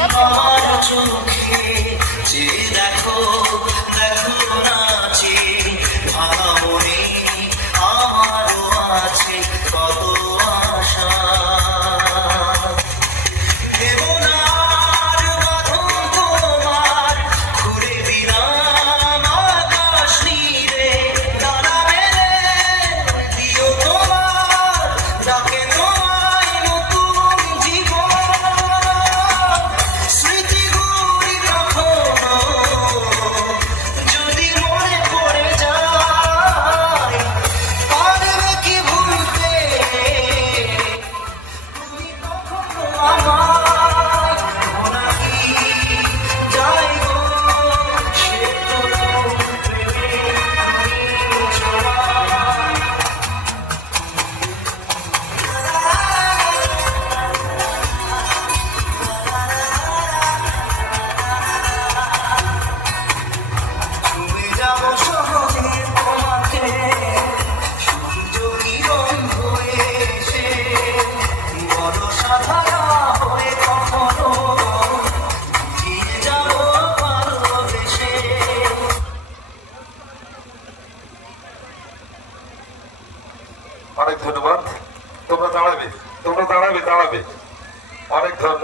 আমার চোখে চেয়ে দেখো, দেখো নাচে ভাবনে আমারও আছে কত আশা। দেবনার বাঁধন তোমার ঘুরে দিলাম আকাশ নীলে, ডানা মেলে দিও তোমার ডাকে তোমায় নতুন জীবন। স্মৃতিগুলি কখনো যদি মনে পড়ে যায়, পারবে কি ভুলতে তুমি কখনো আমায়? ঘোনাকি যাই গো সে তো প্রেমের ছোঁয়া। ছুঁয়ে যাবো সহজে তোমাকে সূর্য কিরণ হয়ে এসে, বড় সাধারা হয়ে কখনো দিয়ে যাবো ভালোবেসে। অনেক ধন্যবাদ। তোমরা দাঁড়াবে, তোমরা দাঁড়াবে, দাঁড়াবে। অনেক ধন্যবাদ।